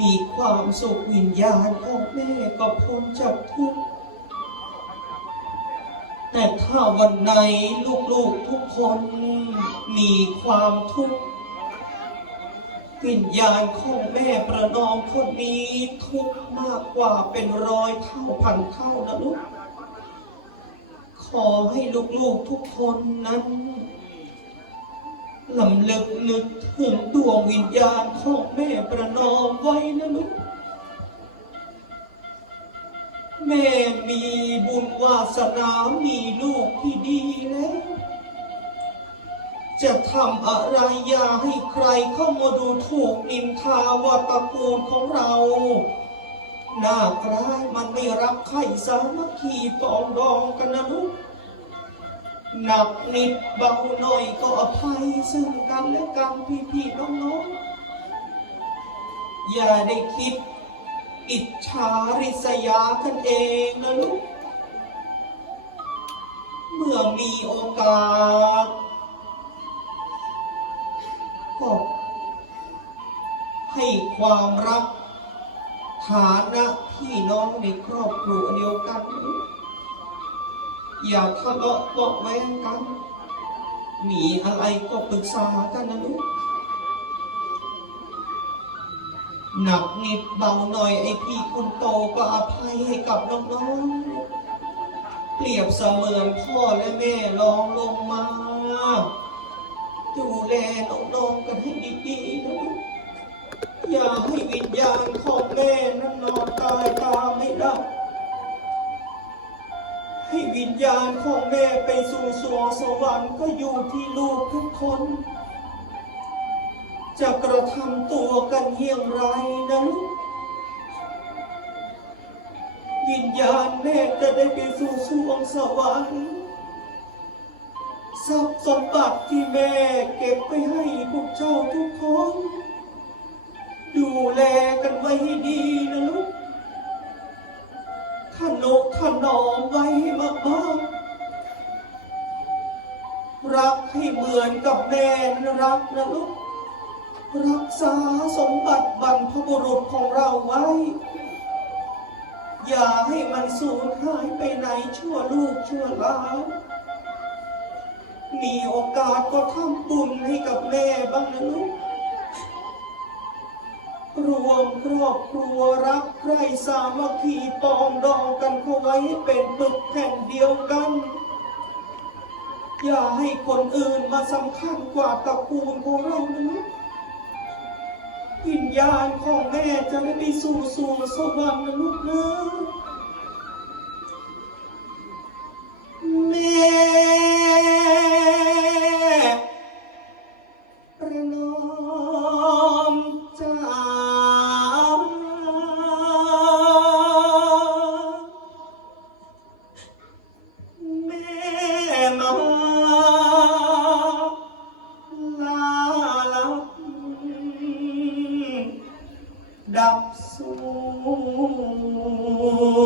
มีความสุขวิญญาณของแม่ก็พ้นจากทุกข์แต่ถ้าวันไหนลูกๆทุกคนมีความทุกข์วิญญาณของแม่ประนอมคนนี้ทุกข์มากกว่าเป็นร้อยเท่าพันเท่านะลูก ขอให้ลูกๆทุกคนนั้น ลำลึกนึกถึงดวงวิญญาณของแม่ประนอมไว้นะลูก แม่มีบุญวาสนามีลูกที่ดีแล้ว จะทำอะไรอย่าให้ใครเข้ามาดูถูกนินทาว่าตระกูลของเราหน้ากลายมันไม่รักใครสามัคคีปองดองกันนะลูก หนักนิดเบาหน่อยก็อภัยซึ่งกันและกันพี่ๆน้องๆอย่าได้คิด อิจฉาริษยากันเองนะลูก เมื่อมีโอกาส ก็ให้ความรัก ฐานะพี่น้องในครอบครัวเดียวกันนะลูก อย่าทะเลาะเบาะแวงกัน มีอะไรก็ปรึกษากันนะลูก หนักนิดเบาหน่อยไอ้พี่คนโตก็อภัยให้กับน้องๆ เปรียบเสมือนพ่อและแม่ลองลงมา ดูแลน้องๆกันให้ดีๆนะลูกอย่าให้วิญญาณของแม่นั้นนอนตายตาไม่ได้ ให้วิญญาณของแม่ไปสู่สวงสวรรค์ก็อยู่ที่ลูกทุกคน จะกระทำตัวกันเยี่ยงไรนะลูกวิญญาณแม่จะได้ไปสู่สวงสวรรค์ทรัพย์สมบัติที่แม่เก็บไปให้พวกเจ้าทุกคน ดูแลกันไว้ให้ดีนะลูก ขนกถนอมไว้ให้มากๆรักให้เหมือนกับแม่รักนะลูก รักษาสมบัติบรรพบุรุษของเราไว้ อย่าให้มันสูญหายไปไหนชั่วลูกชั่วหลานมีโอกาสก็ทำบุญให้กับแม่บ้างนะลูก รวมครอบครัวรักใคร่สามัคคีปองดองกันเข้าไว้ให้เป็นปึกแผ่นเดียวกัน อย่าให้คนอื่นมาสำคัญกว่าตระกูลของเรานะวิญญาณของแม่จะไม่ไปสู่สู่สวรรค์นะลูกนะ ดับสูญ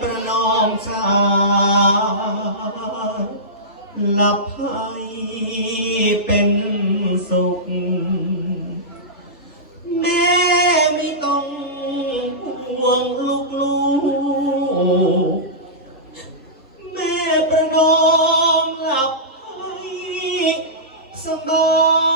ประนอมสาหลับให้เป็นสุข แม่ไม่ต้องห่วงลูกลูกแม่ประนอมหลับให้สบาย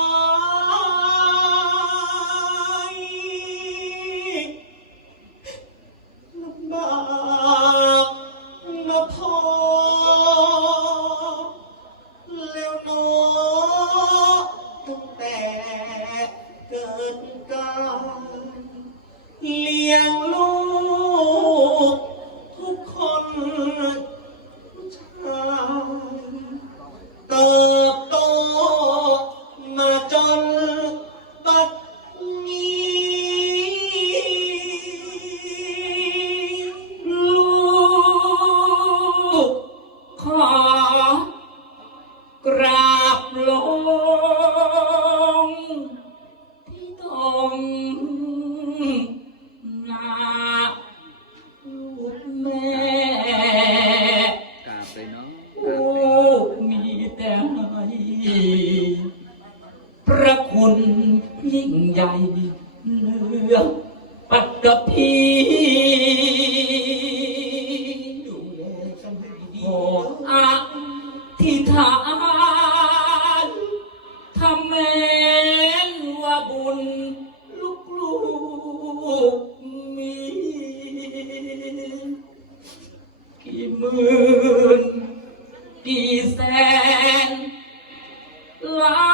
เลี้ ยิ่งใหญ่เหลือปัตตภีดูแลกันให้ดีโออธิฐานทำแม้นว่าบุญลูกลูกมีกี่หมื่นกี่แสนล้าน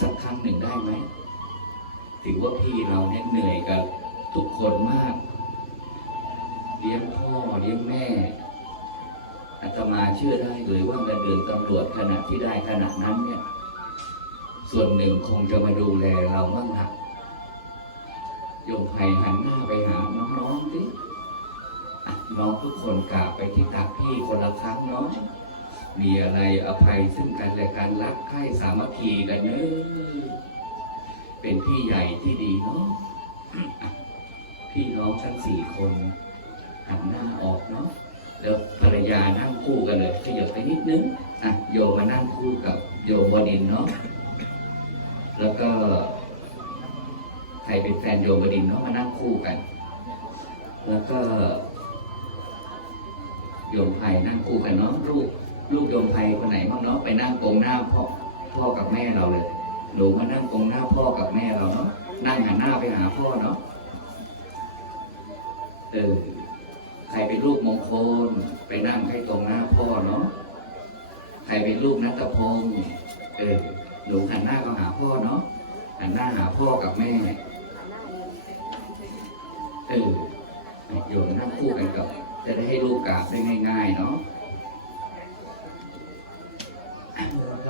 สักครั้งหนึ่งได้ไหมถือว่าพี่เราเนี่ยเหนื่อยกับทุกคนมาก เลี้ยงพ่อเลี้ยงแม่อาตมาเชื่อได้เลยว่าเงินเดือนตำรวจขณะที่ได้ขณะนั้นเนี่ย ส่วนหนึ่งคงจะมาดูแลเราบ้างนะโยมไผ่หันหน้าไปหาน้องๆสิอ่น้องทุกคนกราบไปที่ตักพี่คนละครั้งเนาะ มีอะไรอภัยซึ่งกันและกันรักใคร่สามัคคีกันเนอะเป็นพี่ใหญ่ที่ดีเนาะพี่น้องทั้งสี่คนหันหน้าออกเนาะเดี๋ยวภรรยานั่งคู่กันเลยขยับไปนิดนึงอะโยมานั่งคู่กับโยมวดินเนาะแล้วก็ใครเป็นแฟนโยมดินเนาะมานั่งคู่กัน แล้วก็โยมไผ่นั่งคู่กันเนาะลูก ลูกโยมไผ่คนไหนบ้างเนาะไปนั่งตรงหน้าพ่อพ่อกับแม่เราเลยหนูมานั่งตรงหน้าพ่อกับแม่เราเนาะนั่งหันหน้าไปหาพ่อเนาะเออใครเป็นลูกมงคล ไปนั่งให้ตรงหน้าพ่อเนาะใครเป็นลูกนัตพงศ์เออหนูหันหน้าก็หาพ่อเนาะหันหน้าหาพ่อกับแม่เออโยมนั่งคู่กันกับ จะได้ให้ลูกกราบได้ง่าย ๆ เนาะ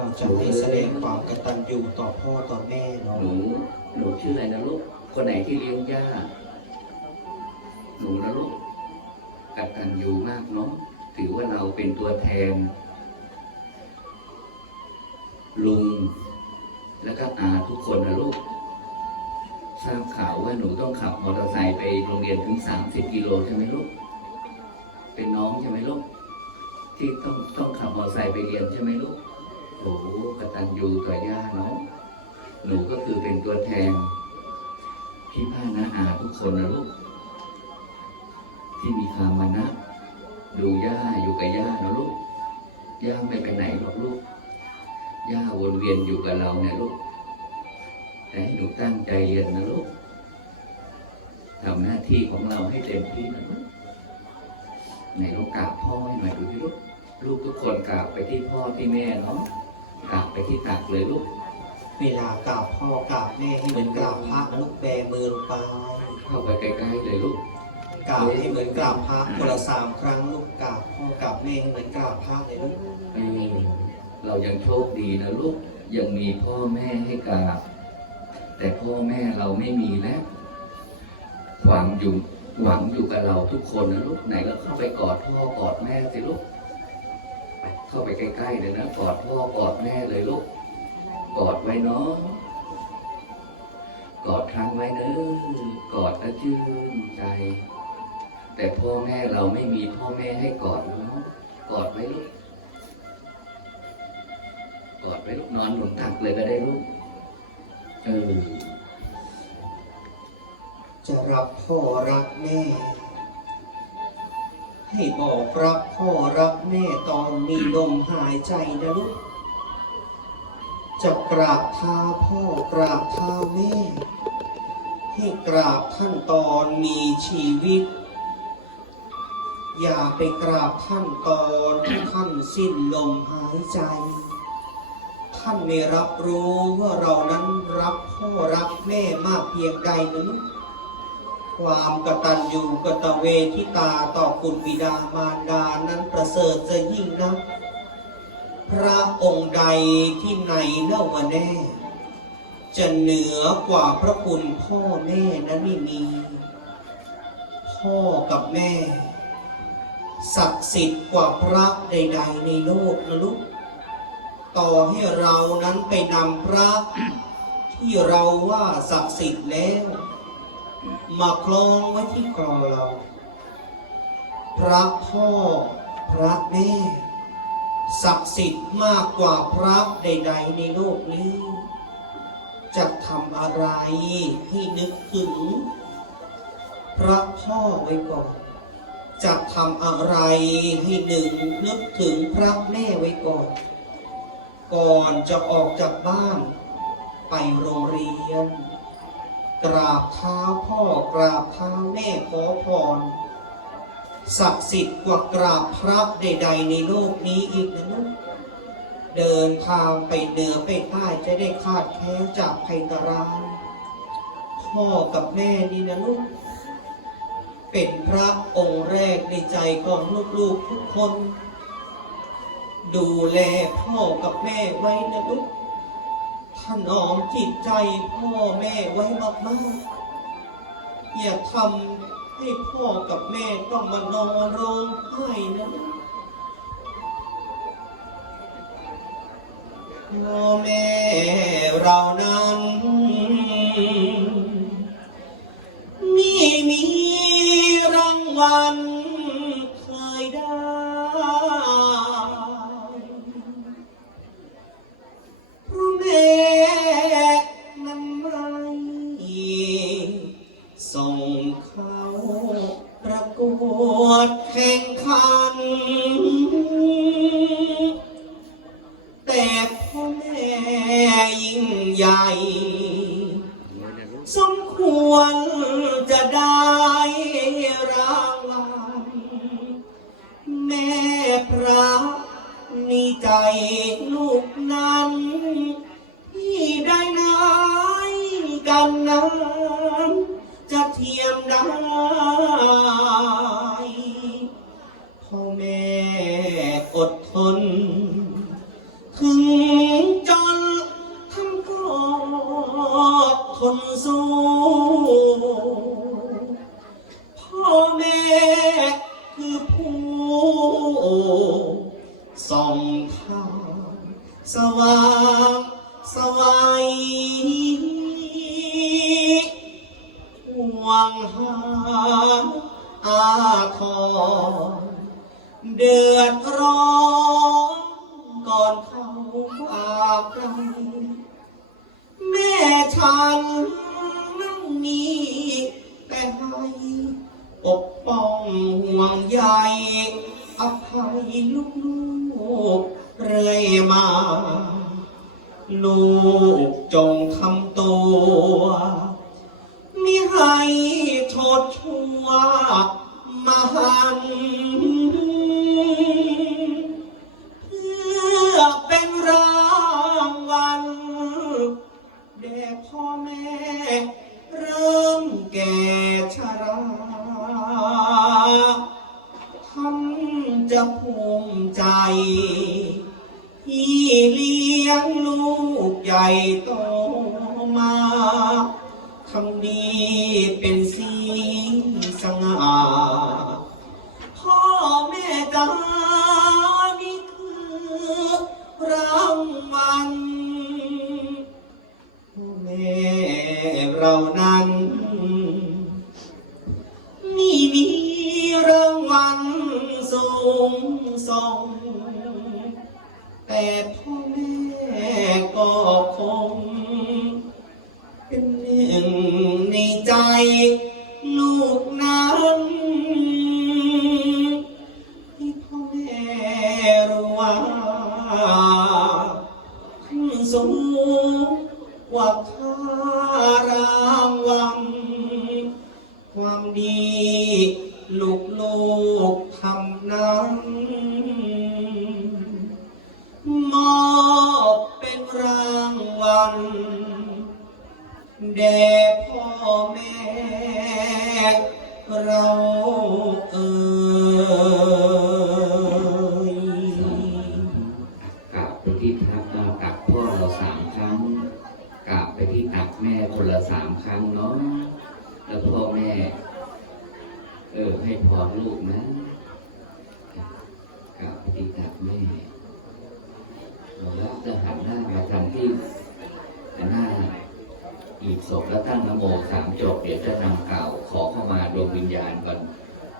เราจะให้แสดงความกตัญญูต่อพ่อต่อแม่เนาะหนูหนูชื่ออะไรนะลูก คนไหนที่เลี้ยงย่า หนูนะลูกกตัญญูมากเนาะ ถือว่าเราเป็นตัวแทน ลุง แล้วก็อาทุกคนนะลูก ทราบข่าวว่าหนูต้องขับมอเตอร์ไซค์ไปโรงเรียนถึงสามสิบกิโลใช่ไหมลูก เป็นน้องใช่ไหมลูก ที่ต้องต้องขับมอเตอร์ไซค์ไปเรียนใช่ไหมลูก โอ้กตัญญูต่อย่าเนาะหนูก็คือเป็นตัวแทน พี่พ่านาอาทุกคนนะลูก ที่มีความมานะ ดูย่าอยู่กับย่านะลูก ย่าไม่ไปไหนหรอกลูก ย่าวนเวียนอยู่กับเราเนี่ยลูกแต่ให้หนูตั้งใจเรียนนะลูกทำหน้าที่ของเราให้เต็มที่นะลูกไหนลูกกราบพ่อให้หน่อยดูที่ลูก ลูกทุกคนกราบไปที่พ่อที่แม่เนาะ กราบไปที่ตักเลยลูก เวลากราบพ่อกราบแม่ให้เหมือนกราบพระนะลูกแบมือลงไปเข้าไปใกล้ๆเลยลูกกราบให้เหมือนกราบพระคนละสามครั้งลูกกราบพ่อกราบแม่ให้เหมือนกราบพระเลยลูกเออเรายังโชคดีนะลูก ยังมีพ่อแม่ให้กราบ แต่พ่อแม่เราไม่มีแล้วหวังอยู่หวังอยู่กับเราทุกคนนะลูกไหนก็เข้าไปกอดพ่อกอดแม่สิลูกไป เข้าไปใกล้ๆเลยนะกอดพ่อกอดแม่เลยลูกกอดไว้เนาะกอดครั้งไว้เนอะกอดแล้วชื่นใจ แต่พ่อแม่เราไม่มีพ่อแม่ให้กอดเนาะกอดไว้ลูกกอดไว้ลูกนอนหนุนตักเลยก็ได้ลูกเออจะรักพ่อรักแม่ ให้บอกรักพ่อรักแม่ตอนมีลมหายใจนะลูกจะกราบเท้าพ่อกราบเท้าแม่ ให้กราบท่านตอนมีชีวิต อย่าไปกราบท่านตอนที่ท่านสิ้นลมหายใจ ท่านไม่รับรู้ว่าเรานั้นรักพ่อรักแม่มากเพียงใดนะลูก ความกตัญญูกตเวทิตาต่อคุณบิดามารดานั้นประเสริฐจะยิ่งนักพระองค์ใดที่ไหนเล่ามาแน่ จะเหนือกว่าพระคุณพ่อแม่นั้นไม่มี พ่อกับแม่ ศักดิ์สิทธิ์กว่าพระใด ๆ ในโลกนะลูกต่อให้เรานั้นไปนำพระที่เราว่าศักดิ์สิทธิ์แล้ว มาคลองไว้ที่คอเรา พระพ่อพระแม่ศักดิ์สิทธิ์มากกว่าพระใด ๆ ในโลกนี้ จะทำอะไรให้นึกถึง พระพ่อไว้ก่อน จะทำอะไรให้หนึ่งนึกถึงพระแม่ไว้ก่อน ก่อนจะออกจากบ้าน ไปโรงเรียน กราบเท้าพ่อกราบเท้าแม่ขอพรศักดิ์สิทธิ์กว่ากราบพระใด ๆ ในโลกนี้อีกนะลูกเดินทางไปเหนือไปใต้จะได้คาดแค้นจากภัยตรายพ่อกับแม่นี่นะลูกเป็นพระองค์แรกในใจของลูกๆทุกคน ดูแลพ่อกับแม่ไว้นะลูก ถนอมจิตใจพ่อแม่ไว้มากๆ อย่าทำให้พ่อกับแม่ต้องมานอนร้องไห้นะพ่อแม่เรานั้นมีมีรางวัล จะเทียมได้ ทรเดือดร้อนก่อนเขาอาบรำแม่ฉันนั่งนี้แต่ให้ปกป้องห่วงใยอภัยลูก ลี้ยงลูกใหญ่โตมาทำดีเป็นสีสง่าพ่อแม่จ๋านี่คือรางวัลพ่อแม่เรานั้น นี่มีรางวัลสูงส่งแต่พ่อ ก็คง เป็นหนึ่งในใจ ออให้พรลูกนะกราบไปที่ตักแม่แล้วจะหันหน้ามาทางที่หน้าอีกศพแล้วตั้งนโมสามจบเดี๋ยวจะนำกล่าวขอเข้ามาดวงวิญญาณก่อน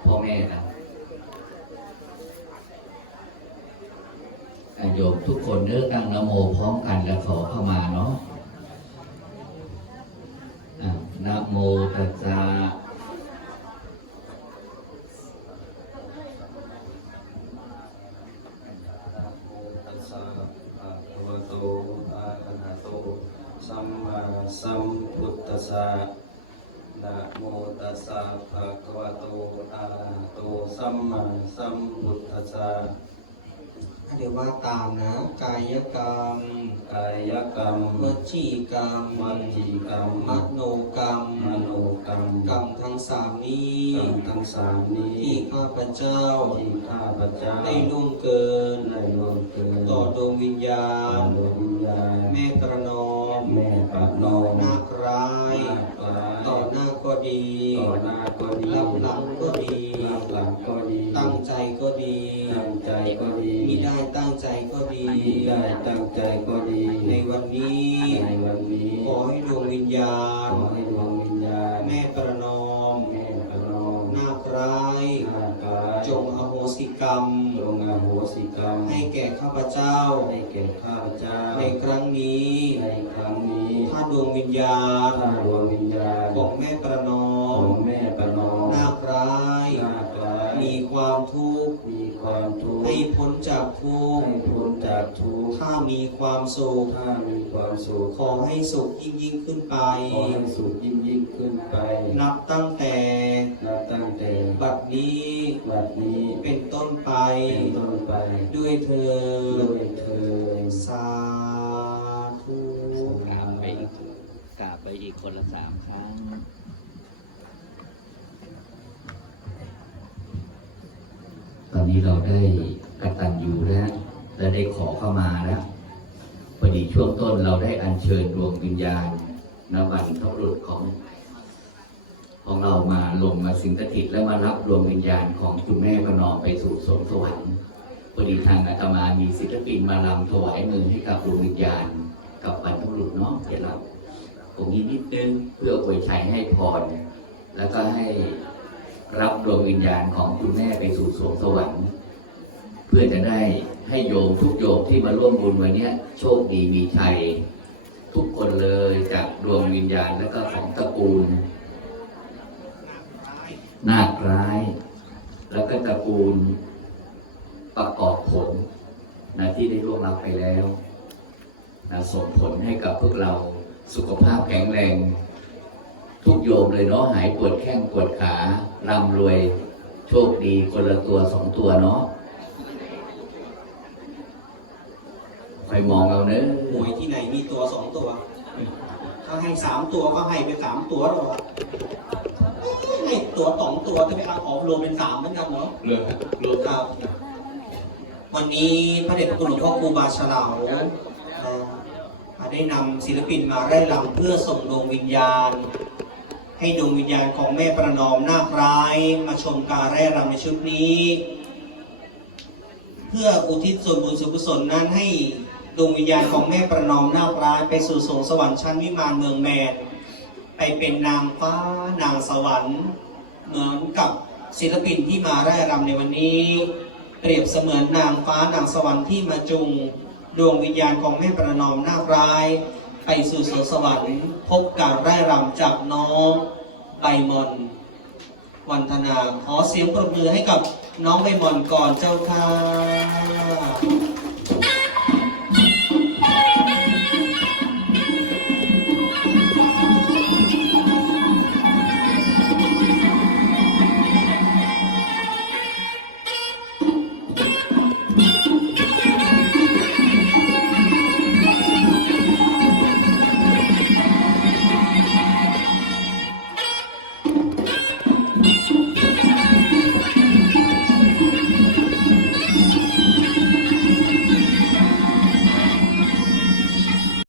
พ่อแม่นะอะโยมทุกคนเลิกตั้งนะโมพร้อมกันแล้วขอเข้ามาเนาะอะนะโมตัสสะ ตัสสะภะคะวะโตอะระหะโต สัมมาสัมพุทธัสสะนะโมตัสสะภะคะวะโตอะระหะโตสัมมาสัมพุทธัสสะเดี๋ยวว่าตามนะ กายกรรม กายกรรมวจีกรรมวจีกรรมมโนกรรมมโนกรรมกรรมทั้งสามนี้กรรมทั้งสามนี้ที่ข้าพเจ้าที่ข้าพเจ้าได้ล่วงเกินได้ล่วงเกิน ต่อดวงวิญญาต่อณดวงวิญญาณแม่ประนอม แม่ประนอมนาครายนาคร้ายต่อหน้าก็ดีต่อหน้าก็ดีรับหลังก็ดีรับหลังก็ดี ตั้งใจก็ดีตั้งใจก็ดีมีได้ตั้งใจก็ดีมีได้ตั้งใจก็ดี ในวันนี้ในวันนี้ขอให้ดวงวิญญาณ เจ้า ให้แก่ข้าพเจ้า ในครั้งนี้ ในครั้งนี้ ถ้าดวงวิญญาณถ้าดวงวิญญาณ ของแม่ประนอขม ความสุขถ้ามีความสุขขอให้สุขยิ่งยิ่งขึ้นไป ขอให้สุขยิ่งยิ่งขึ้นไป นับตั้งแต่นับตั้งแต่บัดนี้บัดนี้เป็นต้นไปเป็นต้นไป ด้วยเธอด้วยเธอญสาธุกราบไปอีกกราบไปอีกคนละสามครั้งตอนนี้เราได้กตัญญูแล้วและได้ขอเข้ามาแล้วพอดี ช่วงต้นเราได้อัญเชิญดวงวิญญาณนวันทบุรุษของ ของเรามาลงมาสิงสถิตและมารับดวงวิญญาณของคุณแม่ประนอมไปสู่สวงสวรรค์พพอดีทางอาตมามีศิลปินมาลำถวายมือให้กับดวงวิญญาณ กับบรรพบุรุษเนาะเดี๋ยวเราตรงนี้นิดนึงเพื่ออวยชัยให้พรแล้วก็ให้รับดวงวิญญาณของคุณแม่ไปสู่สวงสวรรค์ เพื่อจะได้ ให้โยมทุกโยมที่มาร่วมบุญวันนี้โชคดีมีชัย ทุกคนเลยจากดวงวิญญาณและก็ของตระกูล นาคร้าย แล้วก็ตระกูลประกอบผลนะที่ได้ร่วงรับไปแล้วนะส่งผลให้กับพวกเราสุขภาพแข็งแรง ทุกโยมเลยเนาะหายปวดแข้งปวดขาร่ำรวย โชคดีคนละตัวสองตัวเนาะ คอยมองเราเนอะหวยที่ไหนมีตัวสองตัว ถ้าให้สามตัวก็ให้ไปสามตัวหรอกให้ตัวสองตัวจะไปเอาของรวมเป็นสามเหมือนกันเนาะเรือเรือครับ วันนี้พระเดชพระคุณหลวงพ่อครูบาฉลาวเอ่อได้นำศิลปินมาไร่ลำเพื่อส่งดวงวิญญาณ ให้ดวงวิญญาณของแม่ประนอมนาคร้าย มาชมการไร่รำในชุดนี้ เพื่ออุทิศส่วนบุญส่วนกุศลนั้นให้ ดวงวิญญาณของแม่ประนอมนาคร้ายไปสู่สวงสวรรค์ชั้นวิมานเมืองแมน ไปเป็นนางฟ้านางสวรรค์ เหมือนกับศิลปินที่มาไร่รำในวันนี้ เปรียบเสมือนนางฟ้านางสวรรค์ที่มาจุง ดวงวิญญาณของแม่ประนอมนาคร้าย ไปสู่สวงสวรรค์ พบการไร่รำจากน้องใบมอนวันธนาขอเสียงปรบมือให้กับน้องใบมอนก่อนเจ้าค่ะ